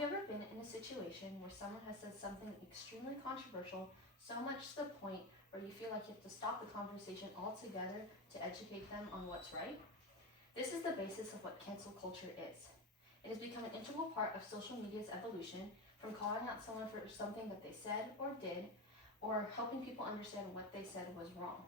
you ever been in a situation where someone has said something extremely controversial, so much to the point where you feel like you have to stop the conversation altogether to educate them on what's right? This is the basis of what cancel culture is. It has become an integral part of social media's evolution, from calling out someone for something that they said or did, or helping people understand what they said was wrong.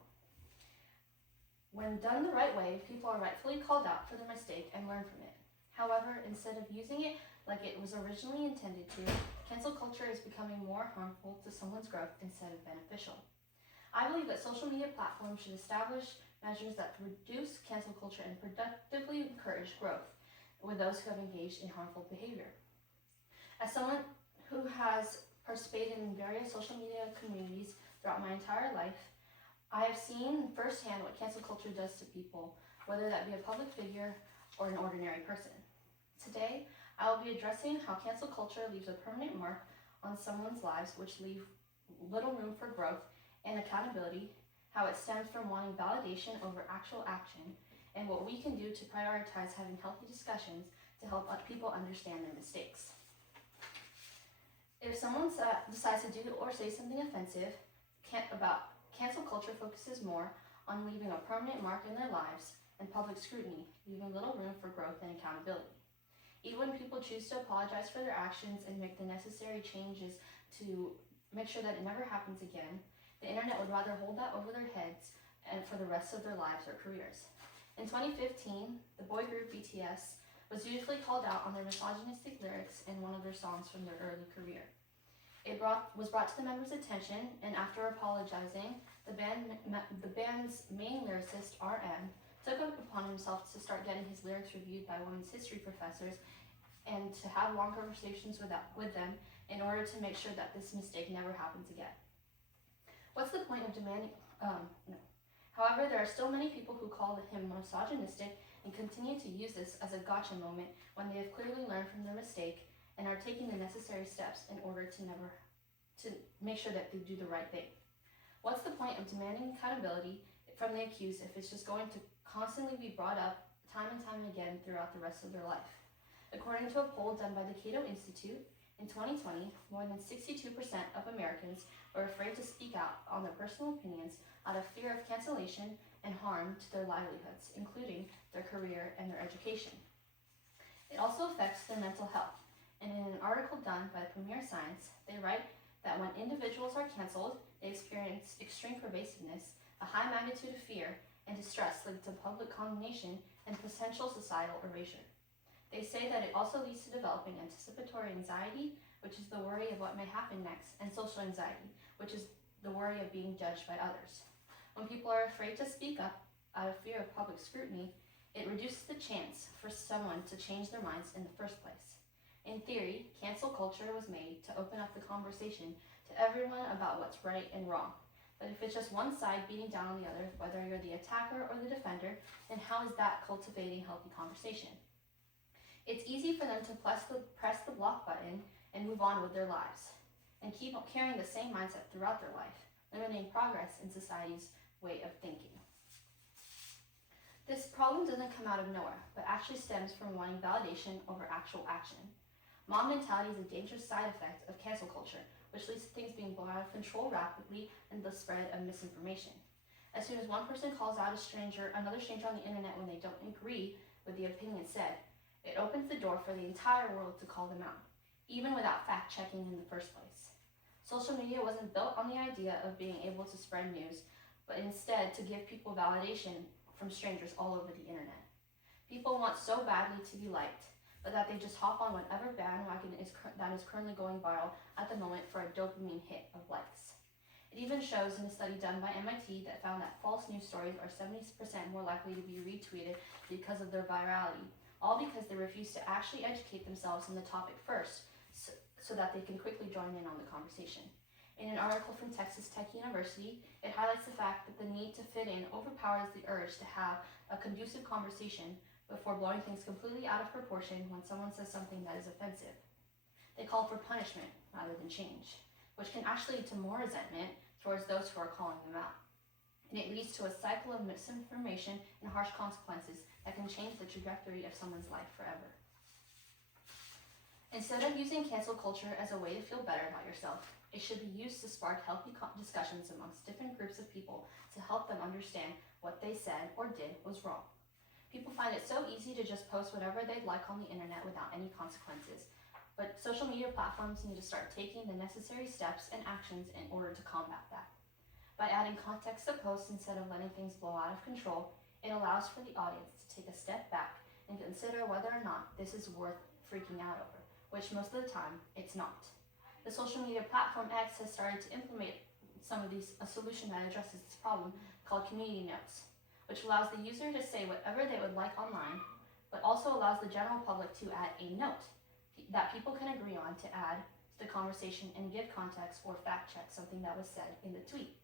When done the right way, people are rightfully called out for their mistake and learn from it. However, instead of using it like it was originally intended to, cancel culture is becoming more harmful to someone's growth instead of beneficial. I believe that social media platforms should establish measures that reduce cancel culture and productively encourage growth with those who have engaged in harmful behavior. As someone who has participated in various social media communities throughout my entire life, I have seen firsthand what cancel culture does to people, whether that be a public figure or an ordinary person. Today, I will be addressing how cancel culture leaves a permanent mark on someone's lives, which leave little room for growth and accountability, how it stems from wanting validation over actual action, and what we can do to prioritize having healthy discussions to help people understand their mistakes. If someone decides to do or say something offensive about cancel culture, focuses more on leaving a permanent mark in their lives and public scrutiny, leaving little room for growth and accountability. Even when people choose to apologize for their actions and make the necessary changes to make sure that it never happens again, the internet would rather hold that over their heads and for the rest of their lives or careers. In 2015, the boy group BTS was usually called out on their misogynistic lyrics in one of their songs from their early career. It was brought to the members' attention, and after apologizing, the band's main lyricist, RM, took it upon himself to start getting his lyrics reviewed by women's history professors and to have long conversations with them in order to make sure that this mistake never happens again. What's the point of demanding? No. However, there are still many people who call him misogynistic and continue to use this as a gotcha moment when they have clearly learned from their mistake and are taking the necessary steps in order to make sure that they do the right thing. What's the point of demanding accountability from the accused if it's just going to constantly be brought up time and time again throughout the rest of their life? According to a poll done by the Cato Institute, in 2020, more than 62% of Americans were afraid to speak out on their personal opinions out of fear of cancellation and harm to their livelihoods, including their career and their education. It also affects their mental health, and in an article done by Premier Science, they write that when individuals are canceled, they experience extreme pervasiveness, a high magnitude of fear, and distress linked to public condemnation and potential societal erasure. They say that it also leads to developing anticipatory anxiety, which is the worry of what may happen next, and social anxiety, which is the worry of being judged by others. When people are afraid to speak up out of fear of public scrutiny, it reduces the chance for someone to change their minds in the first place. In theory, cancel culture was made to open up the conversation to everyone about what's right and wrong. But if it's just one side beating down on the other, whether you're the attacker or the defender, then how is that cultivating healthy conversation? It's easy for them to press the block button and move on with their lives, and keep carrying the same mindset throughout their life, limiting progress in society's way of thinking. This problem doesn't come out of nowhere, but actually stems from wanting validation over actual action. Mob mentality is a dangerous side effect of cancel culture, which leads to things being blown out of control rapidly and the spread of misinformation. As soon as one person calls out another stranger on the internet when they don't agree with the opinion said, it opens the door for the entire world to call them out, even without fact-checking in the first place. Social media wasn't built on the idea of being able to spread news, but instead to give people validation from strangers all over the internet. People want so badly to be liked, but that they just hop on whatever bandwagon that is currently going viral at the moment for a dopamine hit of likes. It even shows in a study done by MIT that found that false news stories are 70% more likely to be retweeted because of their virality, all because they refuse to actually educate themselves on the topic first so that they can quickly join in on the conversation. In an article from Texas Tech University, it highlights the fact that the need to fit in overpowers the urge to have a conducive conversation before blowing things completely out of proportion when someone says something that is offensive. They call for punishment rather than change, which can actually lead to more resentment towards those who are calling them out. And it leads to a cycle of misinformation and harsh consequences that can change the trajectory of someone's life forever. Instead of using cancel culture as a way to feel better about yourself, it should be used to spark healthy discussions amongst different groups of people to help them understand what they said or did was wrong. People find it so easy to just post whatever they'd like on the internet without any consequences, but social media platforms need to start taking the necessary steps and actions in order to combat that. By adding context to posts instead of letting things blow out of control, it allows for the audience to take a step back and consider whether or not this is worth freaking out over, which most of the time it's not. The social media platform X has started to implement a solution that addresses this problem called community notes, which allows the user to say whatever they would like online, but also allows the general public to add a note that people can agree on to add to the conversation and give context or fact check something that was said in the tweet.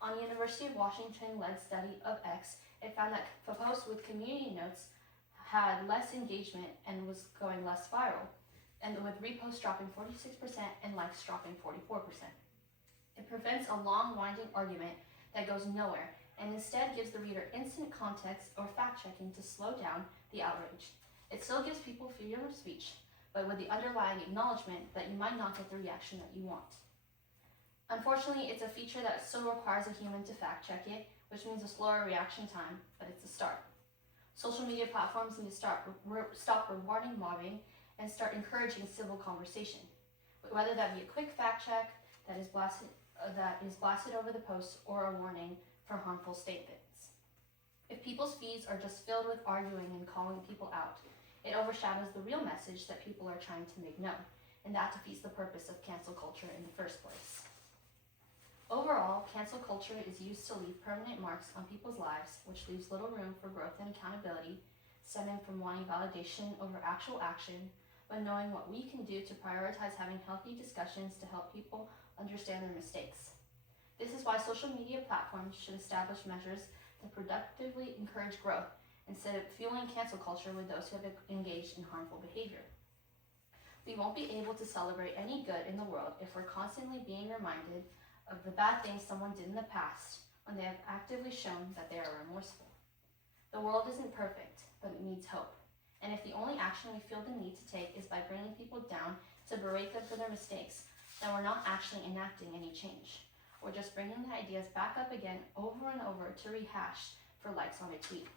On the University of Washington-led study of X, it found that a post with community notes had less engagement and was going less viral, and with reposts dropping 46% and likes dropping 44%. It prevents a long, winding argument that goes nowhere and instead gives the reader instant context or fact-checking to slow down the outrage. It still gives people freedom of speech, but with the underlying acknowledgement that you might not get the reaction that you want. Unfortunately, it's a feature that still requires a human to fact-check it, which means a slower reaction time, but it's a start. Social media platforms need to stop rewarding mobbing and start encouraging civil conversation, whether that be a quick fact check that is blasted over the post or a warning for harmful statements. If people's feeds are just filled with arguing and calling people out, it overshadows the real message that people are trying to make known, and that defeats the purpose of cancel culture in the first place. Overall, cancel culture is used to leave permanent marks on people's lives, which leaves little room for growth and accountability, stemming from wanting validation over actual action, but knowing what we can do to prioritize having healthy discussions to help people understand their mistakes. This is why social media platforms should establish measures that productively encourage growth instead of fueling cancel culture with those who have engaged in harmful behavior. We won't be able to celebrate any good in the world if we're constantly being reminded of the bad things someone did in the past when they have actively shown that they are remorseful. The world isn't perfect, but it needs hope. And if the only action we feel the need to take is by bringing people down to berate them for their mistakes, then we're not actually enacting any change. We're just bringing the ideas back up again over and over to rehash for likes on a tweet.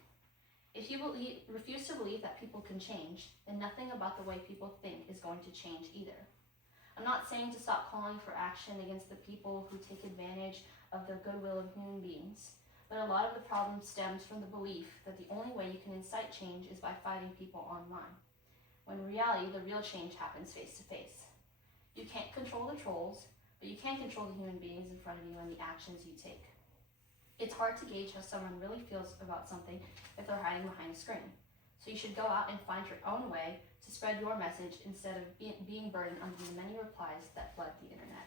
If you refuse to believe that people can change, then nothing about the way people think is going to change either. I'm not saying to stop calling for action against the people who take advantage of the goodwill of human beings, but a lot of the problem stems from the belief that the only way you can incite change is by fighting people online, when in reality the real change happens face to face. You can't control the trolls, but you can control the human beings in front of you and the actions you take. It's hard to gauge how someone really feels about something if they're hiding behind a screen, so you should go out and find your own way to spread your message instead of being burdened under the many replies that flood the internet.